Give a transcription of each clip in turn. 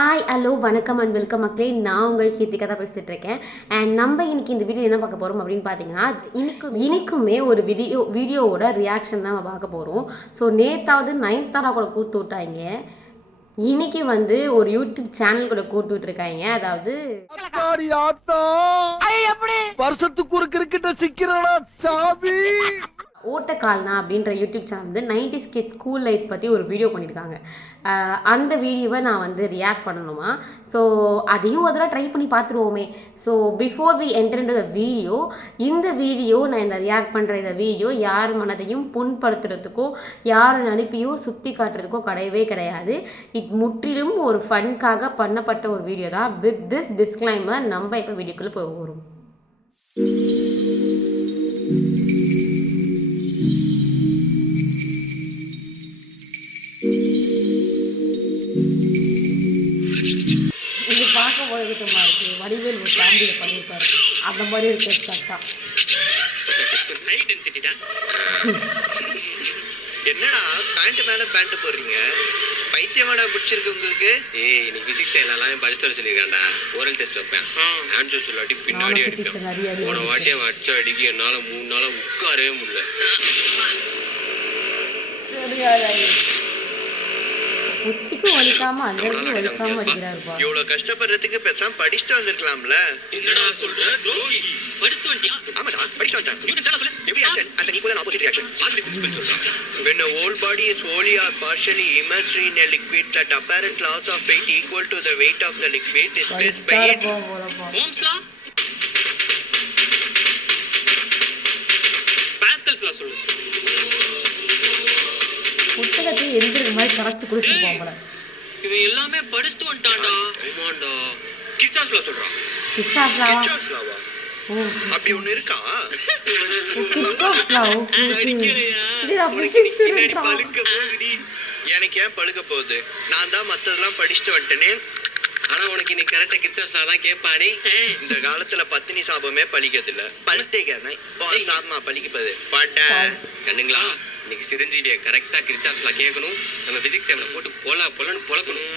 Hi hello வணக்கம் and welcome மக்களே. நான் உங்கள் கீர்த்திகா தான் பேசிகிட்டு இருக்கேன். அண்ட் நம்ம இன்னைக்கு இந்த வீடியோ என்ன பார்க்க போகிறோம் அப்படின்னு பார்த்தீங்கன்னா, இன்னைக்குமே ஒரு வீடியோவோட ரியாக்ஷன் தான் நம்ம பார்க்க போகிறோம். ஸோ நேத்தாவது நயன்தாரா கூட கூப்பிட்டு விட்டாங்க, இன்னைக்கு வந்து ஒரு யூடியூப் சேனல் கூட கூப்பிட்டு விட்டுருக்காங்க. அதாவது வருஷத்துக்கு ஒரு கிரிக்கெட்ட சிக்கிறடா சாமி. ஓட்டக்கால்னா அப்படின்ற யூடியூப் சேனல் வந்து 90s கிட்ஸ் ஸ்கூல் லைஃப் பற்றி ஒரு வீடியோ பண்ணியிருக்காங்க. அந்த வீடியோவை நான் வந்து ரியாக்ட் பண்ணணுமா, ஸோ அதையும் ஒரு தடவை ட்ரை பண்ணி பார்த்துருவோமே. So before we enter into the video, இந்த வீடியோ நான் இந்த ரியாக்ட் பண்ணுற இந்த வீடியோ யார் மனதையும் புண்படுத்துறதுக்கோ யார் நினைப்பையோ சுற்றி காட்டுறதுக்கோ கிடையவே கிடையாது. முற்றிலும் ஒரு ஃபன்காக பண்ணப்பட்ட ஒரு வீடியோ தான். வித் திஸ் டிஸ்க்ளைமர் நம்ம இப்போ வீடியோக்குள்ளே போய் வரும். இது பார்க்கும்போது விதமாக இருக்குது. வடிவேல் ஒரு ஃபேமிலியை பண்ணியிருப்பாரு, அந்த மாதிரி இருக்கிற சட்டா. என்னடா பேண்ட் மேல பேண்ட் போடுறீங்க? பைத்தியமாடா பிடிச்சிருக்கு உங்களுக்கு? ஏய் நீ பிசிக்ஸ் எல்லாம் படிச்சுட்டு சொல்லியிருக்காண்டா. ஓரல் டெஸ்ட் வைப்பேன், ஆன்சர் சொல்லாட்டி பின்னாடி அடிப்பேன். போன வாட்டி அவன் அடிச்ச அடிக்கி என்னால் 3 நாளாக உட்காரவே முடியல. உச்சிக்கும் வலிக்காம அங்கேருந்து வலிக்காம அடிக்கிறாருப்பா. இவ்வளவு கஷ்டப்படுறதுக்கு பேசாம படிச்சுட்டு வந்திருக்கலாம்ல. என்னடா சொல்ற துரோகி? படிச்சுட்டு வந்தியா? ஆமாடா படிச்சுட்டு வந்தேன். You can tell us Every action has an equal and opposite reaction. When a whole body is wholly or partially immersed in a liquid, that apparent loss of weight equal to the weight of the liquid displaced by it. Ohm's law? Pascal's law சொல்லு. புத்தகத்தை எந்திர மாதிரி கரைச்சி குடிச்சிருப்போம் போல. இவன் எல்லாமே படிச்சுட்டு வந்துட்டான்டா. ஆமாண்டா. கிர்ச்சாஃப் லா சொல்றான். Kirchhoff law? கிர்ச்சாஃப் லாவா? அப்படி ஒண்ணு இருக்கா? Kirchhoff law okay. இது அப்படி பழுக்க போகுடி. எனக்கு ஏன் பழுக்க போகுது? நான் தான் மத்ததெல்லாம் படிச்சுட்டு வந்துட்டேனே. ஆனா உனக்கு நீ கரெக்டா கிர்ச்சாஃப் லா தான் கேட்பானே. இந்த காலத்துல பத்தினி சாபமே பழிக்கிறது இல்ல. பல்டேகனை சாபமா பழிக்கப்பது. பட கண்ணுங்களா, இன்னைக்கு சிரஞ்சீவியை கரெக்டா கிர்ச்சாஃப் லா கேட்கணும். நம்ம பிசிக்ஸ் எவனை போட்டு பொலன்னு பொழக்கணும்.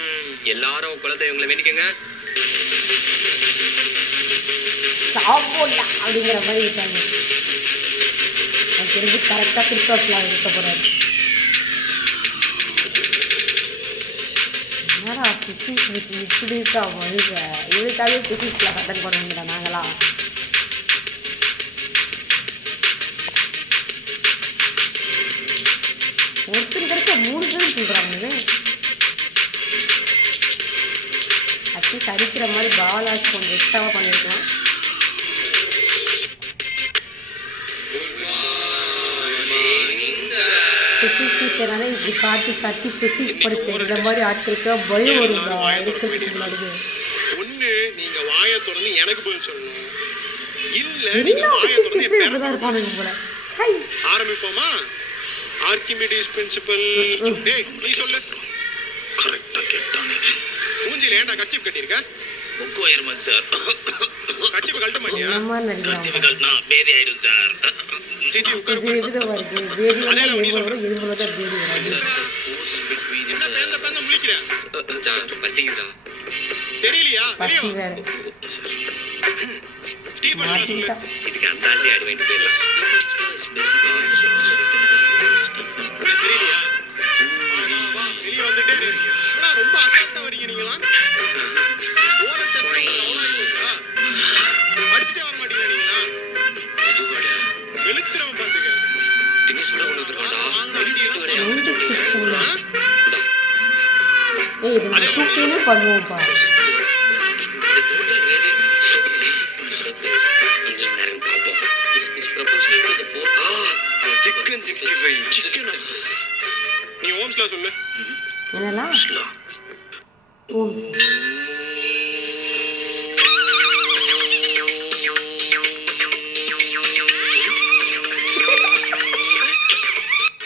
எல்லாரும் குலத்தை இவங்களை வேண்டிக்கங்க. சாப்பிடா அப்படிங்கிற மாதிரி இருக்காங்க. அது தெரிஞ்சு கரெக்டாக கிறிஸ்டாஃப்லாம் இருக்க போகிறாரு. என்னடா பிசிக்ஸ் இப்படி இருக்கா மனுஷ, இதுக்காகவே பிசிக்ஸில் அட்டன் பண்ணுவோம்டா நாங்களாம். ஒருத்தர் கிடைக்க 3 பேரும் சொல்கிறாங்க. அட்லீஸ்ட் அடிக்கிற மாதிரி பாலாஸ் கொஞ்சம் எக்ஸ்ட்ராவாக பண்ணியிருக்கலாம். பிசிக்ஸ் டீச்சரானே இப்படி காட்டி பிசிக்ஸ் படிச்ச இந்த மாதிரி ஆட்களுக்கு பயம் வருங்களா? ஒண்ணு நீங்க வாயை திறந்து எனக்கு பதில் சொல்லணும், இல்ல நீங்க வாயை திறந்து என் பேரை இருப்பானுங்க போல. ஆரம்பிப்போமா? Archimedes principle. டேய் நீ சொல்லு. கரெக்டா கேட்டானே. மூஞ்சில ஏன்டா கர்ச்சீப் கட்டியிருக்க? Book வயர்மன் sir. கர்ச்சீப் கழட்ட மாட்டியா? கர்ச்சீப் கழட்டினா பேதி ஆயிடும் சார். சீச்சி உட்காரு. என்ன பேந்த முழிக்கிறேன்? பசிக்குதா? தெரியலையா? இதுக்கு அந்த ஆண்டி அடி வாங்கிட்டு போயிடலாம். தெரியலையா? வெளியே வந்துட்டே ரொம்ப அசால்ட்டா வரீங்க நீங்களா? படிச்சுட்டே வர மாட்டீங்களா நீங்களா? எழுத்துறவன் பாத்துக்க. தினேஷ் வட கொண்டு வந்துருக்காண்டா. பண்ணுவோம்ப்பா. சிக்கன் 65. நீ ஓம்ஸ்ல சொல்லு. என்னலாம்? ஓம்ஸ்.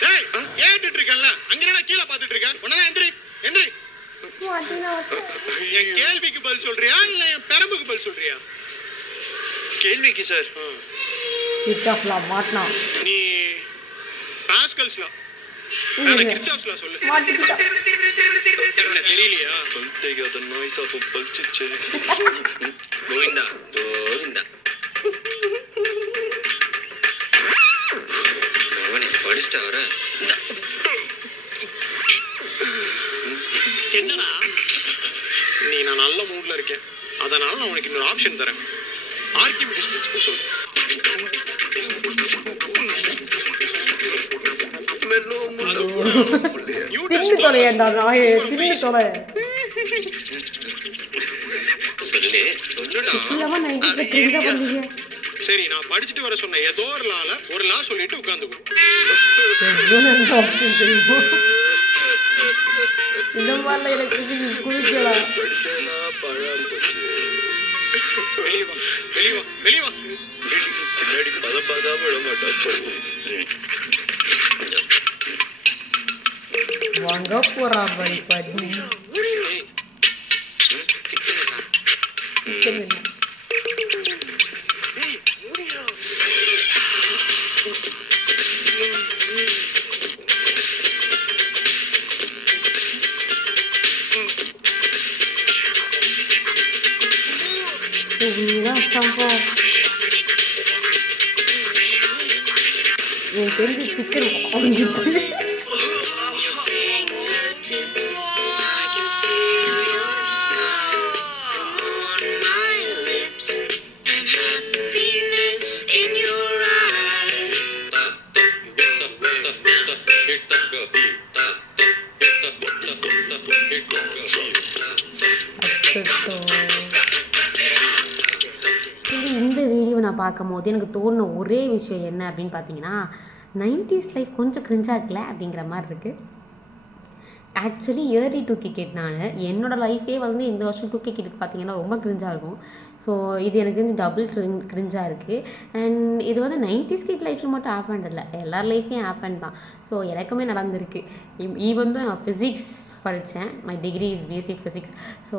டேய் கேட்டுட்டு இருக்கேன்ல, அங்க என்னடா கீழ பாத்துட்டு இருக்க? உடனே எந்திரி. என் கேள்விக்கு பதில் சொல்றியா இல்ல என் பெரம்புக்கு பதில் சொல்றியா? கேள்விக்கு சார். கிர்ச்சாஃப் லா மாட்னா. நீ பாஸ்கல்ஸ் லா. நான் கிர்ச்சாஃப் லா சொல்லு. மாட்டிக்கிட்டா. என்ன தெரியலையா? பல்தையாத நாய் சாப்பம் பல்ச்சிச்சு. கோவிந்தா கோவிந்தா. அவனே படிச்சுட்டா வர. என்னடா நீ நான் நல்ல மூட்ல இருக்கேன், அதனால நான் உனக்கு இன்னொரு ஆப்ஷன் தரேன். ஆர்கிமிடிஸ் பிரின்சிபல் சொல்லு. தின்னு தொலையேண்டா நாயே, தின்னு தொலை. சொல்லு சொல்லுடா. இல்லாம 90s கிரிஞ்சா பண்ணீங்க. சரி, நான் படிச்சுட்டு வர சொன்ன ஏதோ ஒரு லா சொல்லிட்டு உட்காந்துக்கோ. ஆப்ஷன் தெரியுமா? இந்த மாதிரிலாம் எனக்கு குளிக்கலாம். வெளியே வா வெளியே வா வெளியே வா. பின்னாடி பதப்பாதா விட மாட்டான். வாங்க போறா படி படி. சிக்கன் என்ன? எனக்கு தெரிஞ்சு சிக்கன் வாங்கிட்டு இந்த வீடியோ நான் பார்க்கும்போது எனக்கு தோணுன ஒரே விஷயம் என்ன அப்படின்னு பார்த்தீங்கன்னா, 90s லைஃப் கொஞ்சம் கிரிஞ்சாக இருக்குல்ல அப்படிங்கிற மாதிரி இருக்குது. ஆக்சுவலி இயர்லி 2K கிட் நான் என்னோடய லைஃபே வந்து இந்த வருஷம் 2K கிட்டுக்கு பார்த்தீங்கன்னா ரொம்ப கிரிஞ்சாக இருக்கும். ஸோ இது எனக்கு வந்து டபுள் கிரிஞ்சாக இருக்குது. அண்ட் இது வந்து 90s கிட் லைஃப்பில் மட்டும் ஹேப்பன் இல்லை, எல்லார் லைஃப்லையும் ஹேப்பன் தான். ஸோ எனக்குமே நடந்திருக்கு. ஈவன் தான் நான் ஃபிசிக்ஸ் படித்தேன். My degree is BSc physics. So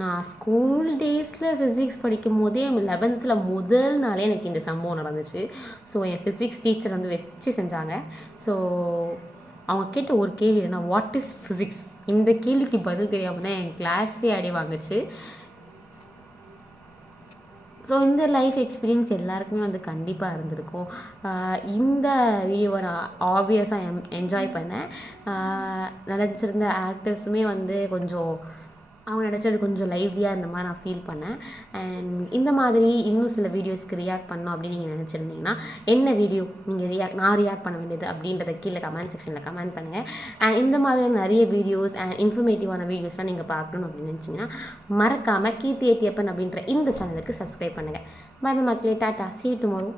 நான் ஸ்கூல் டேஸில் ஃபிசிக்ஸ் படிக்கும் போதே 11th முதல் நாளே எனக்கு இந்த சம்பவம் நடந்துச்சு. ஸோ என் ஃபிசிக்ஸ் டீச்சர் வந்து வச்சு செஞ்சாங்க. ஸோ அவங்க கேட்ட ஒரு கேள்வி என்ன, வாட் இஸ் ஃபிசிக்ஸ்? இந்த கேள்விக்கு பதில் தெரியாமல் தான் என் கிளாஸே அடி வாங்குச்சு. ஸோ இந்த லைஃப் எக்ஸ்பீரியன்ஸ் எல்லாருக்குமே வந்து கண்டிப்பாக இருந்திருக்கும். இந்த வீடியோவை நான் ஆப்வியஸாக என்ஜாய் பண்ணேன். நடிச்சிருந்த ஆக்டர்ஸுமே வந்து கொஞ்சம் அவங்க நடிச்சது கொஞ்சம் லைவ்லியாக இருந்த மாதிரி நான் ஃபீல் பண்ணேன். அண்ட் இந்த மாதிரி இன்னும் சில வீடியோஸ்க்கு ரியாக்ட் பண்ணணும் அப்படின்னு நீங்கள் நினச்சிருந்தீங்கன்னா என்ன வீடியோ நீங்கள் நான் ரியாக்ட் பண்ண வேண்டியது அப்படின்றத கீழே கமெண்ட் செக்ஷனில் கமெண்ட் பண்ணுங்கள். அண்ட் இந்த மாதிரி நிறைய வீடியோஸ் அண்ட் இன்ஃபர்மேட்டிவான வீடியோஸ்லாம் நீங்கள் பார்க்கணும் அப்படின்னு நினச்சிங்கன்னா மறக்காமல் கீர்த்தி ஏத்தியப்பன் அப்படின்ற இந்த சேனலுக்கு சப்ஸ்கிரைப் பண்ணுங்கள். பை பை மக்களே, டாட்டா, see you tomorrow.